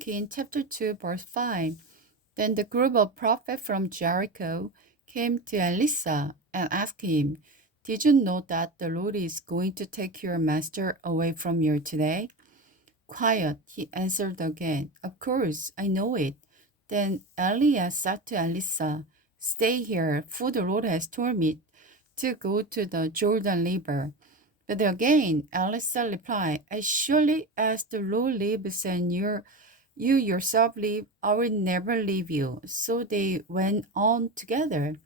King chapter 2 verse 5. Then the group of prophets from Jericho came to Elisha and asked him, "Did you know that the Lord is going to take your master away from you today?" "Quiet," he answered again. "Of course, I know it." Then Elias said to Elisha, "Stay here, for the Lord has told me to go to the Jordan River." But again Elisha replied, "As surely as the Lord lives and you yourself live, I will never leave you." So they went on together.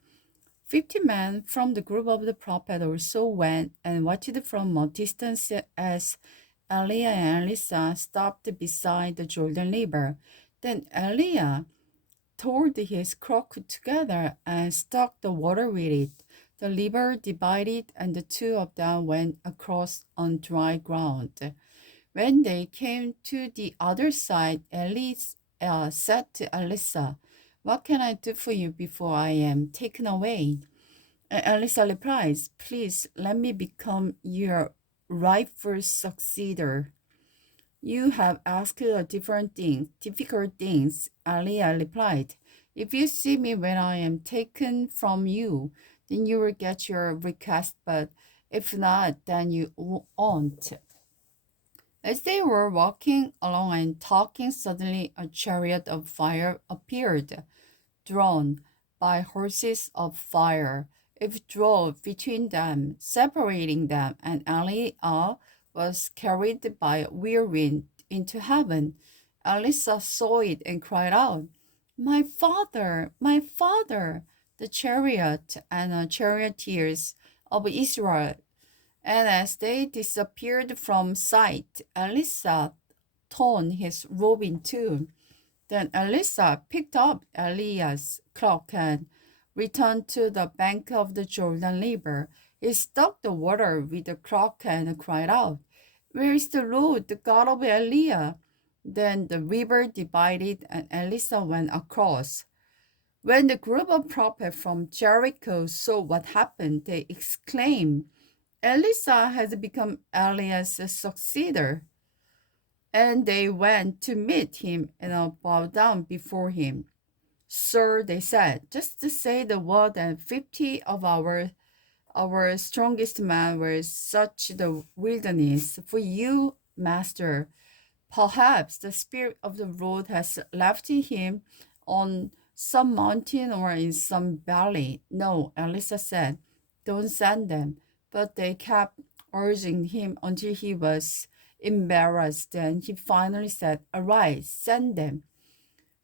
50 men from the group of the prophet also went and watched from a distance as Eliah and Elisha stopped beside the Jordan River. Then Eliah tore his cloak together and struck the water with it. The river divided, and the two of them went across on dry ground. When they came to the other side, Eliah said to Elisha, "What can I do for you before I am taken away?" And Elisha replies, "Please let me become your rightful successor." "You have asked difficult things," Eliah replied. "If you see me when I am taken from you, then you will get your request, but if not, then you won't." As they were walking along and talking, suddenly a chariot of fire appeared, drawn by horses of fire. It drove between them, separating them, and Eliah was carried by a whirlwind into heaven. Elisha saw it and cried out, "My father, my father!" The chariot and charioteers of Israel. And as they disappeared from sight, Elisha torn his robe in two. Then Elisha picked up Eliah's cloak and returned to the bank of the Jordan River. He struck the water with the cloak and cried out, "Where is the Lord, the God of Eliah?" Then the river divided and Elisha went across. When the group of prophets from Jericho saw what happened, they exclaimed, "Elisha has become Elias' successor." And they went to meet him and bowed down before him. "Sir," they said, "just to say the word, and 50 of our strongest men will search the wilderness for you, master. Perhaps the Spirit of the Lord has left him on some mountain or in some valley." "No," Elisha said, "don't send them." But they kept urging him until he was embarrassed, and he finally said, "Arise, send them."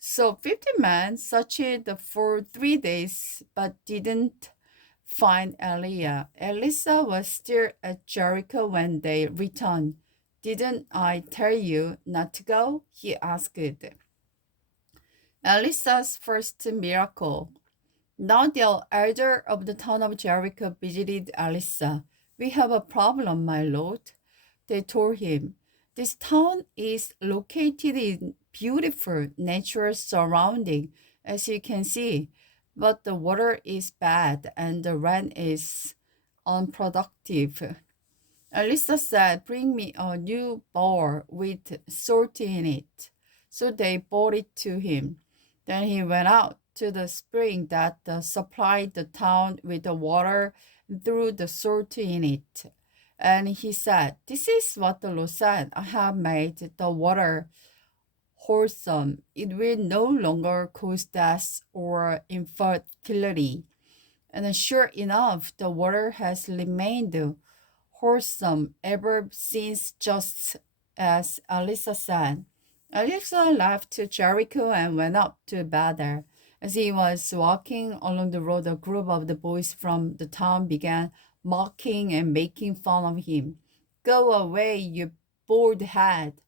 So 50 men searched for 3 days but didn't find Eliah. Elisha was still at Jericho when they returned. "Didn't I tell you not to go?" he asked. Elisha's first miracle. Now the elder of the town of Jericho visited Elisha. "We have a problem, my lord," they told him. "This town is located in beautiful natural surrounding, as you can see, but the water is bad and the land is unproductive." Elisha said, "Bring me a new bowl with salt in it." So they brought it to him. Then he went out to the spring that supplied the town with the water and threw the salt in it. And he said, "This is what the Lord said. I have made the water wholesome. It will no longer cause death or infertility." And sure enough, the water has remained wholesome ever since, just as Elisha said. Elisha left Jericho and went up to Bethel. As he was walking along the road, a group of the boys from the town began mocking and making fun of him. "Go away, you bald head,"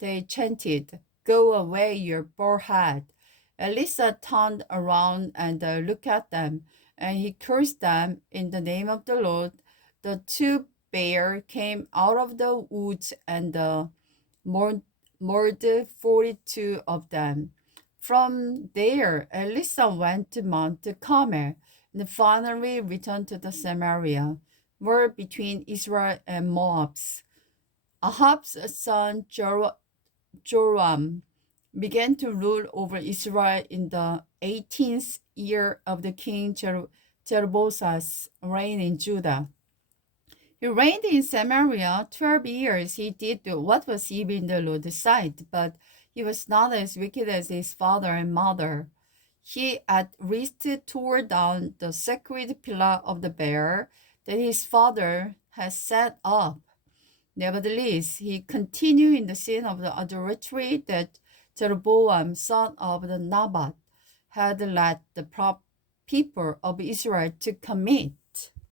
they chanted. "Go away, you bald head." Elisha turned around and looked at them, and he cursed them in the name of the Lord. The two bears came out of the woods and murdered 42 of them. From there, Elisha went to Mount Carmel and finally returned to the Samaria, war between Israel and Moab. Ahab's son Joram began to rule over Israel in the 18th year of the king Jeroboam's reign in Judah. He reigned in Samaria 12 years. He did what was evil in the Lord's sight, but he was not as wicked as his father and mother. He at least tore down the sacred pillar of the bear that his father had set up. Nevertheless, he continued in the sin of the adultery that Jeroboam, son of the Nabat, had led the people of Israel to commit.